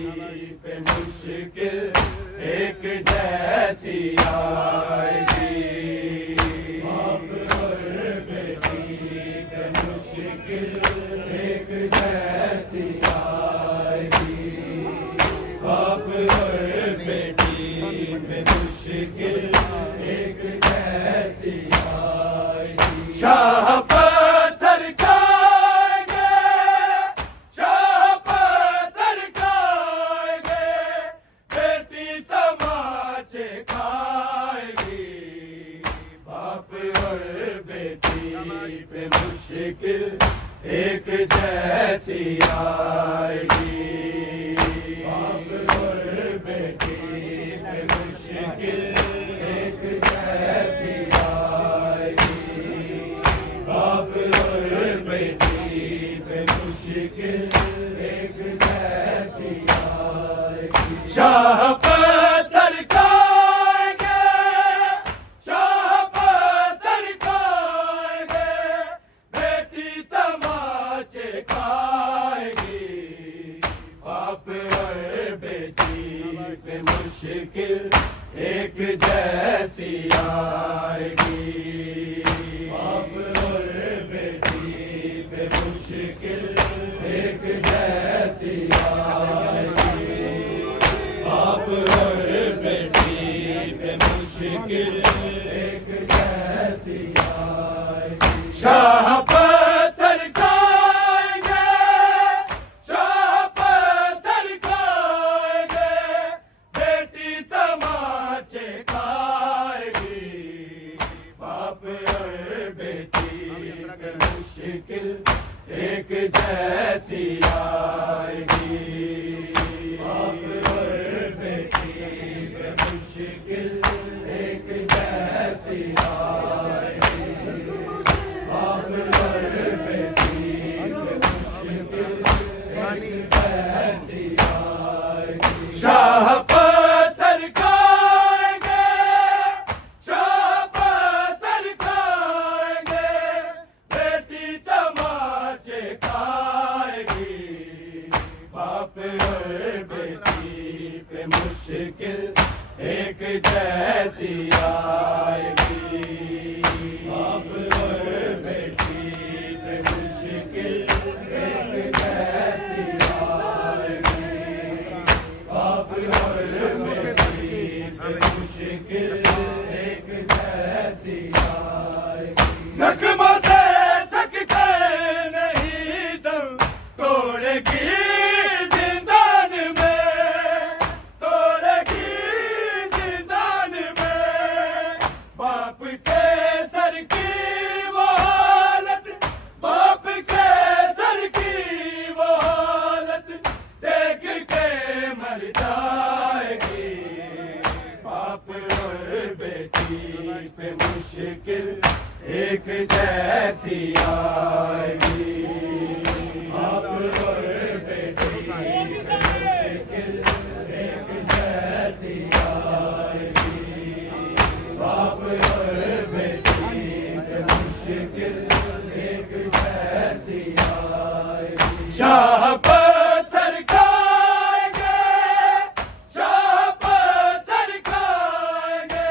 पे मुश्किल एक जैसी आएगी। बाप और बेटी पे मुश्किल एक जैसी आएगी। बाप और बेटी पे मुश्किल एक जैसी आएगी। शाह पत्थर खाएंगे, शाह पत्थर खाएंगे, बेटी तमाचे खाएगी। बाप और बेटी पे मुश्किल एक जैसी आएगी। बाप और बेटी पे मुश्किल एक जैसी आएगी। बाप और बेटी पे मुश्किल एक जैसी आएगी। शाह पत्थर खाएंगे, शाह पत्थर खाएंगे, बेटी तमाचे खाएगी। बाप और बेटी पे मुश्किल एक जैसी आएगी। बाप और बेटी पे मुश्किल एक जैसी आएगी। बाप और बेटी पे मुश्किल एक जैसी आएगी। शाह पत्थर खाएंगे, शाह पत्थर खाएंगे, बेटी तमाचे खाएगी। बाप और बेटी पे मुश्किल एक जैसी आएगी। बाप और बेटी पे मुश्किल एक जैसी आएगी। बाप और बेटी पे मुश्किल एक जैसी आएगी। शाह पत्थर खाएंगे, शाह पत्थर खाएंगे, बेटी तमाचे खाएगी। बाप और बेटी पे मुश्किल एक जैसी आएगी। बाप और बेटी पे मुश्किल एक जैसी आएगी। बाप और बेटी पे मुश्किल एक जैसी आएगी। जख्मों से थक कर नहीं दम तोड़ेगी जिंदान में, तोड़ेगी जिंदान में। बाप के सर की वो हालत, बाप के सर की वो हालत देख के मर जाएगी। बाप और बेटी पे मुश्किल एक जैसी आएगी। बाप और बेटी पे मुश्किल एक जैसी आएगी। बाप और बेटी पे मुश्किल एक जैसी आएगी। शाह पत्थर खाएंगे, शाह पत्थर खाएंगे,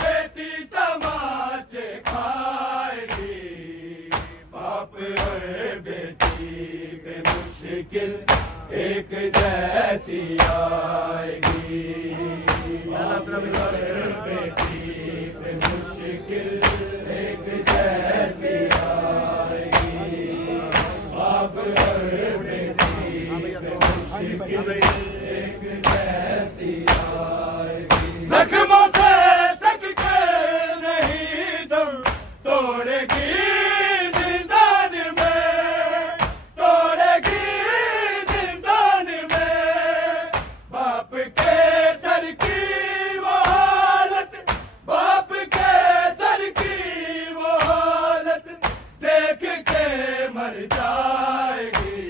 बेटी तमाचे खाएगी। बाप और बेटी पे मुश्किल एक जैसी आएगी। बाप और बेटी पे मुश्किल एक जैसी आएगी। बाप और बेटी पे मुश्किल एक जैसी आएगी। जख्मों से थक कर नहीं दम तोड़ेगी जिंदान में, तोड़ेगी जिंदान में। बाप के सर की वो हालत, बाप के सर की वो हालत देख के मर जाएगी।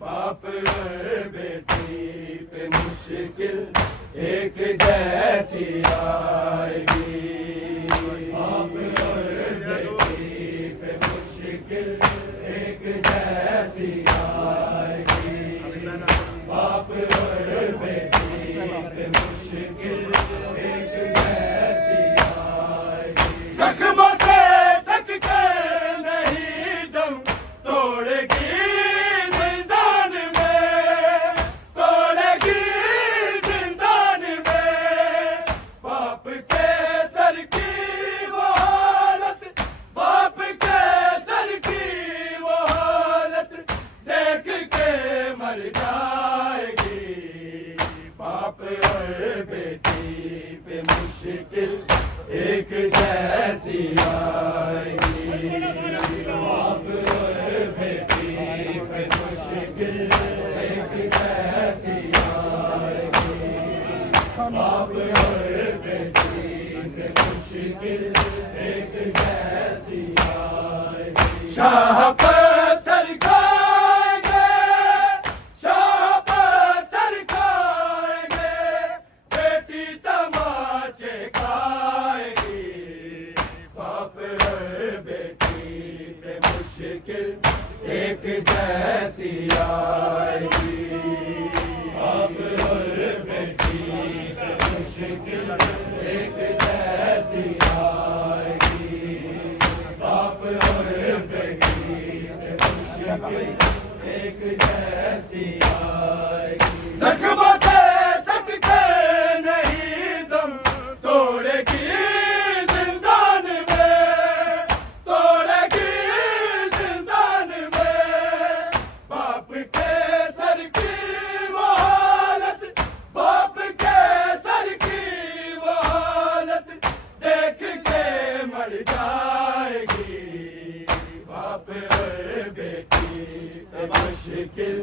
बाप और बेटी पे मुश्किल एक जैसी आएगी। बाप और बेटी पे मुश्किल एक जैसी आएगी। बाप बाप और बेटी पे मुश्किल एक जैसी आएगी। जख्मों से ढक के नहीं दम तोड़ेगी जिंदान में, तोड़ेगी जिंदान में। बाप के सर की वो हालत, बाप के सर की वो हालत देख के मर जाएगी। बाप और बेटी पे मुश्किल एक जैसी आएगी। बाप और बेटी पे मुश्किल एक जैसी आएगी। बाप और बेटी पे मुश्किल एक जैसी आएगी। शाह पत्थर खाएंगे, शाह पत्थर खाएंगे, बेटी तमाचे खाएगी। बाप और बेटी पे मुश्किल एक जैसी आएगी। बाप और बेटी पे मुश्किल एक जैसी आएगी। बाप और बेटी पे मुश्किल एक जैसी आएगी। जख्मों से ढक के नहीं दम तोड़ेगी जिंदान में, तोड़ेगी जिंदान में। बाप के सर की वो हालत, बाप के सर की वो हालत देख के मर जाएगी। बाप और बेटी पे मुश्किल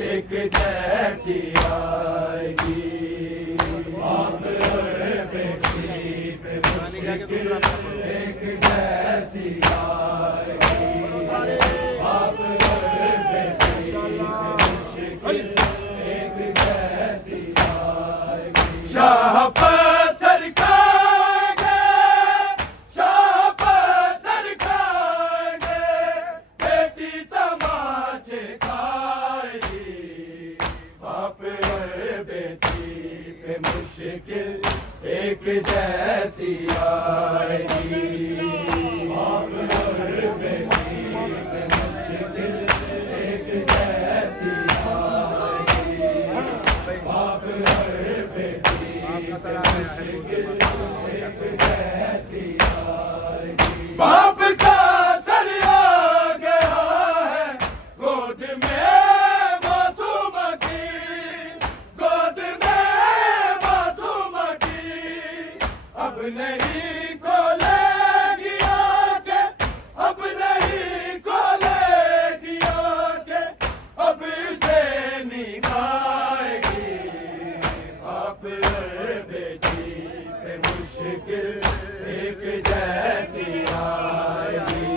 एक जैसी आएगी। बाप और बेटी पे मुश्किल एक जैसी आएगी। बाप और बेटी पे मुश्किल एक जैसी आएगी। शाह पत्थर खाएंगे, शाह पत्थर खाएंगे, बेटी तमाचे खाएगी। बाप और बेटी पे मुश्किल एक जैसी आएगी। बाप और बेटी पे मुश्किल एक जैसी आएगी। बाप और बेटी पे मुश्किल एक जैसी आएगी। बाप का सर आ गया है गोद में मासूम की, गोद में मासूम की। अब नहीं खोलेगी आंखें, अब नहीं खोलेगी आंखें, अब इसे निभाएगी। बाप और बेटी पे मुश्किल एक जैसी आएगी।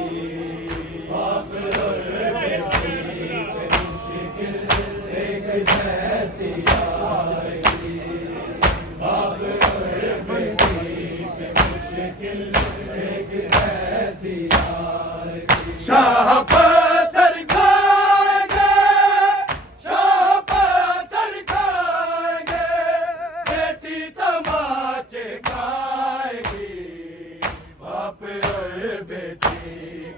बाप और बेटी पे मुश्किल एक जैसी आएगी। बाप और बेटी पे मुश्किल एक जैसी आएगी। शाह पत्थर खाएंगे, शाह पत्थर खाएंगे, बेटी तमाचे खाएगी। बाप और बेटी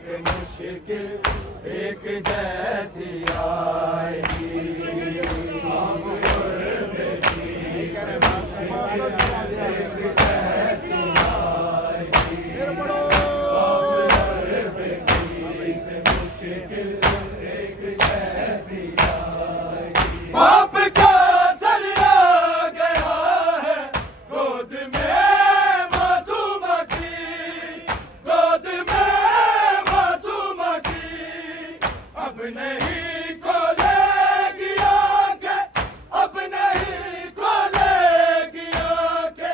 पे मुश्किल एक जैसी आएगी। बाप और बेटी पे मुश्किल एक जैसी आएगी। बाप और बेटी पे मुश्किल एक जैसी आएगी। बाप का सर आ गया है गोद में मासूम की, गोद में मासूम की। अब नहीं खोलेगी आंखें, अब नहीं खोलेगी आंखें,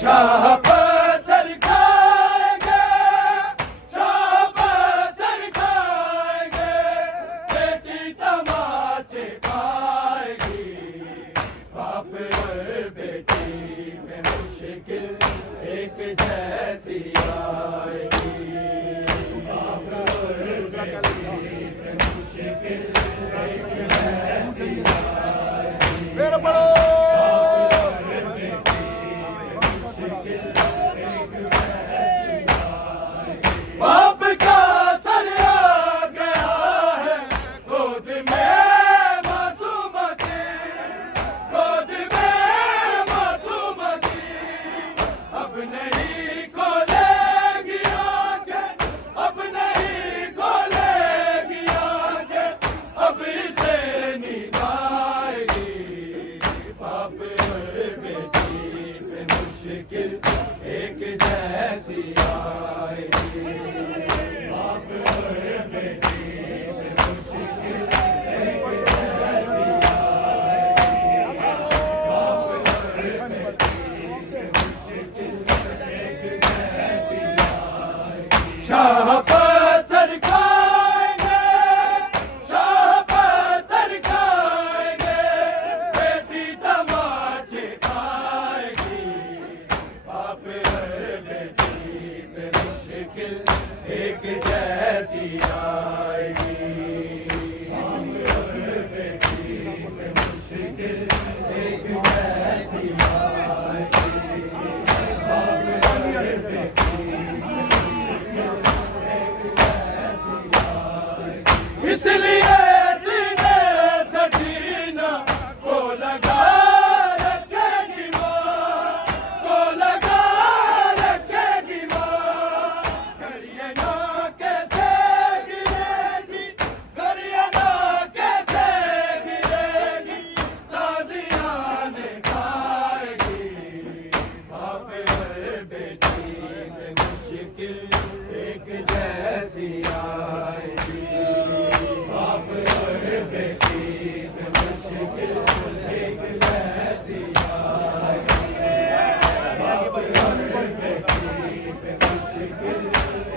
शाह पत्थर खाएंगे, शाह पत्थर खाएंगे, बेटी तमाचे खाएगी, बाप और बेटी में मुश्किल एक जैसी आएगी, बाप और बेटी में मुश्किल एक जैसी आएगी। फिर पढ़ो। बाप का सर आ गया है गोद में मासूमती, गोद में मासूमती, अब नहीं खोलेगी आंखें, अब नहीं खोलेगी आंखें, अब इसे नींद आएगी, बाप और बेटी पे मुश्किल एक जैसी आएगी, बाप और बेटी पे मुश्किल एक जैसी आएगी, बाप और बेटी पे मुश्किल एक जैसी आएगी। शाह पत्थर खाएंगे, शाह पत्थर खाएंगे, बेटी तमाचे खाएगी, बाप और बेटी पे मुश्किल एक जैसी आएगी, बाप और बेटी पे मुश्किल एक जैसी आएगी, बाप और बेटी पे मुश्किल एक जैसी आएगी। इसलिए सीने सकीना को लगा रखेगी माँ, को लगा रखेगी माँ, करिए ना कैसे गिरेगी, करिए ना कैसे गिरेगी, ताज़ियाने खाएगी, बाप और बेटी में मुश्किल एक जैसी आएगी, बाप और बेटी में मुश्किल एक जैसी आएगी, बाप और बेटी में मुश्किल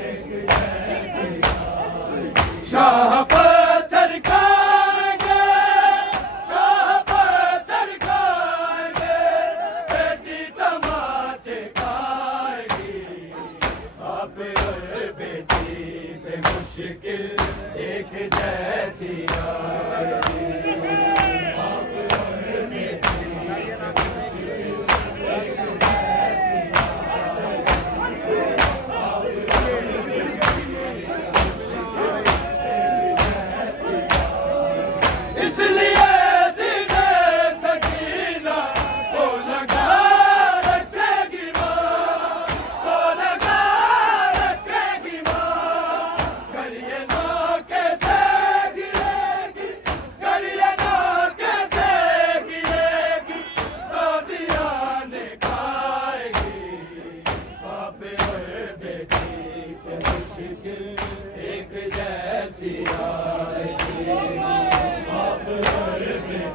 एक जैसी आएगी। शाह पत्थर खाएंगे, शाह पत्थर खाएंगे, बेटी तमाचे खाएगी, बाप और बेटी पे मुश्किल एक जैसी आएगी, बाप और बेटी पे मुश्किल एक जैसी आएगी। इसलिए सीने सकीना को लगा रखेगी माँ, को लगा रखेगी माँ, करिए ना कैसे गिरेगी, करिए ना कैसे गिरेगी, ताज़ियाने खाएगी, बाप और बेटी पे मुश्किल एक जैसी आएगी, बाप और बेटी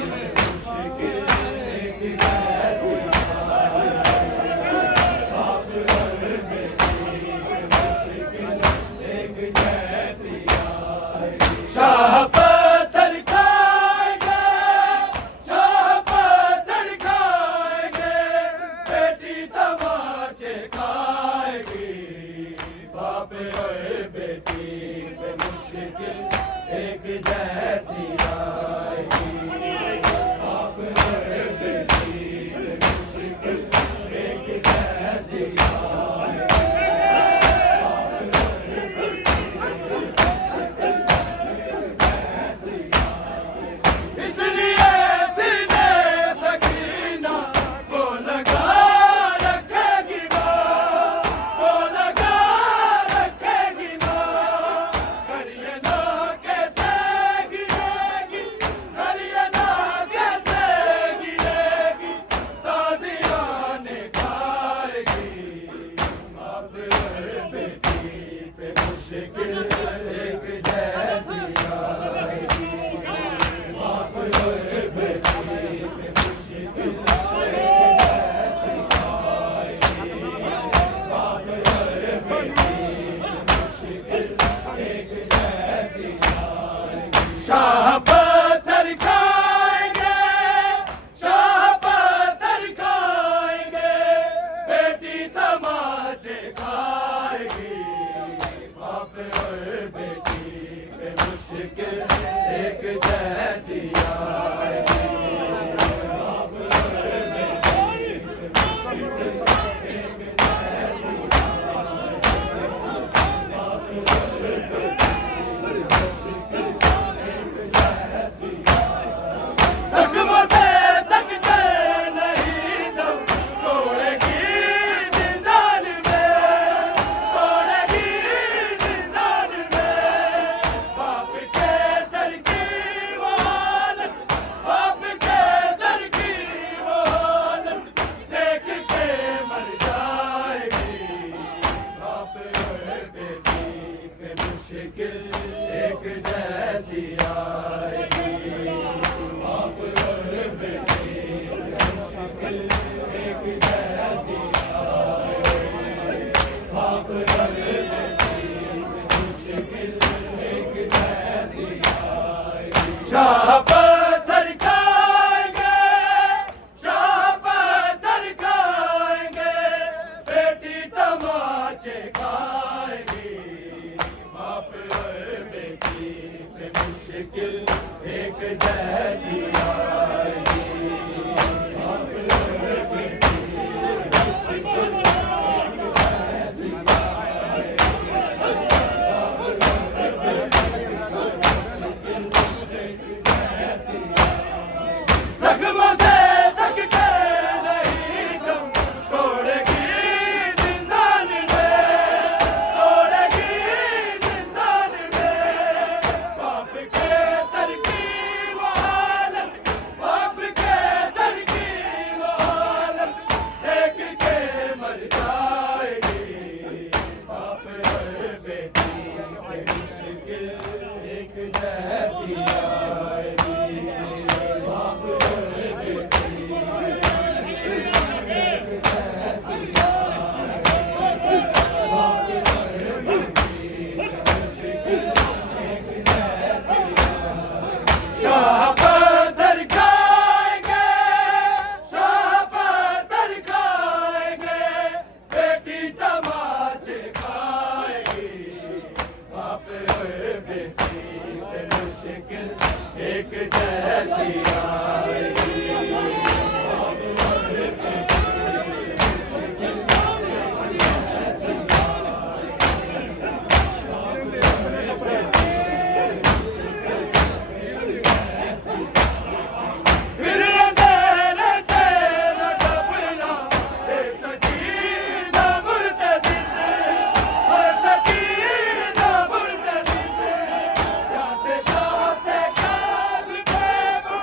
पे मुश्किल एक जैसी आएगी, बाप और बेटी पे मुश्किल एक जैसी आएगी। शाह पत्थर खाएंगे, शाह पत्थर खाएंगे, बेटी तमाचे खाएगी, बाप और बेटी पे मुश्किल एक जैसी आएगी, बाप और बेटी पे मुश्किल एक जैसी आएगी, बाप और बेटी। इसलिए सीने सकीना को लगा रखेगी माँ, खाएगी। बाप और बेटी पे मुश्किल एक जैसी आएगी। बाप और बेटी पे मुश्किल एक जैसी आएगी। बाप और बेटी पे मुश्किल एक जैसी आएगी। जख्मों से थकते नहीं दम तोड़ेगी जिंदान में, तोड़ेगी जिंदान में। बाप के सर की वो हालत, बाप के सर की वो हालत देख के मर जाएगी। बाप और बेटी पे मुश्किल एक जैसी आएगी। बाप और बेटी पे मुश्किल एक जैसी आएगी। बाप और बेटी पे मुश्किल एक जैसी आएगी। शाह पत्थर खाएंगे, शाह पत्थर खाएंगे, बेटी तमाचे खाएगी। बाप और बेटी पे मुश्किल एक जैसी आएगी। बाप और बेटी पे मुश्किल एक जैसी आएगी। बाप और बेटी पे मुश्किल एक जैसी आएगी। जख्मों से थक के नहीं दम तोड़ेगी जिंदान में, तोड़ेगी जिंदान में। बाप के सर की वो हालत, बाप के सर की वो हालत देख के मर जाएगी। बाप और बेटी पे मुश्किल एक जैसी आएगी। बाप और बेटी पे मुश्किल एक जैसी आएगी। बाप और बेटी पे मुश्किल एक जैसी आएगी। शाह पत्थर खाएंगे, शाह पत्थर खाएंगे, बेटी तमाचे खाएगी। बाप और बेटी पे मुश्किल एक जैसी आएगी। बाप और बेटी पे मुश्किल एक जैसी आएगी। बाप और बेटी फिर अंधेरे से न घबरा, ए सकीना मुर्तज़िद, ए सकीना मुर्तज़िद। जाते जाते कब्र में वो,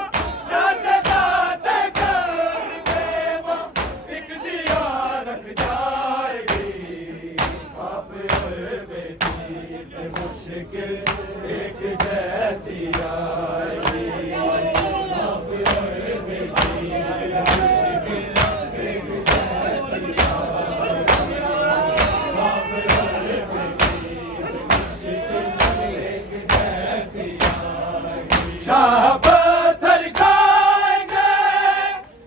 जाते जाते कब्र में वो एक दिया रख जाएगी। बाप और बेटी पे मुश्किल एक जैसी आएगी। बाप और बेटी पे मुश्किल एक जैसी आएगी। बाप और बेटी पे मुश्किल एक जैसी आएगी। शाह पत्थर खाएंगे,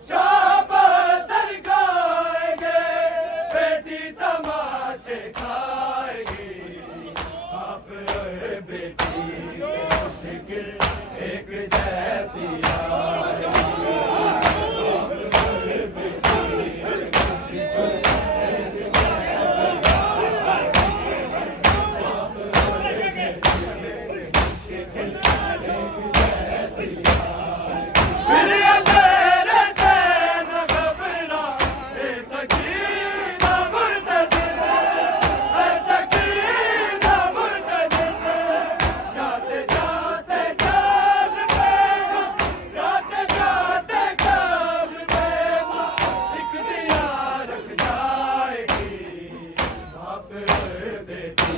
शाह पत्थर खाएंगे, बेटी तमाचे खाएगी। बाप और बेटी पे मुश्किल एक जैसी आएगी। बाप और बेटी पे मुश्किल एक जैसी आएगी। बाप और बेटी पे मुश्किल एक जैसी आएगी। फिर अंधेरे से न घबरा, ए सकीना मुर्तज़िद, ए सकीना मुर्तज़िद। जाते जाते कब्र में वो, जाते जाते कब्र में वो एक दिया रख जाएगी। बाप और बेटी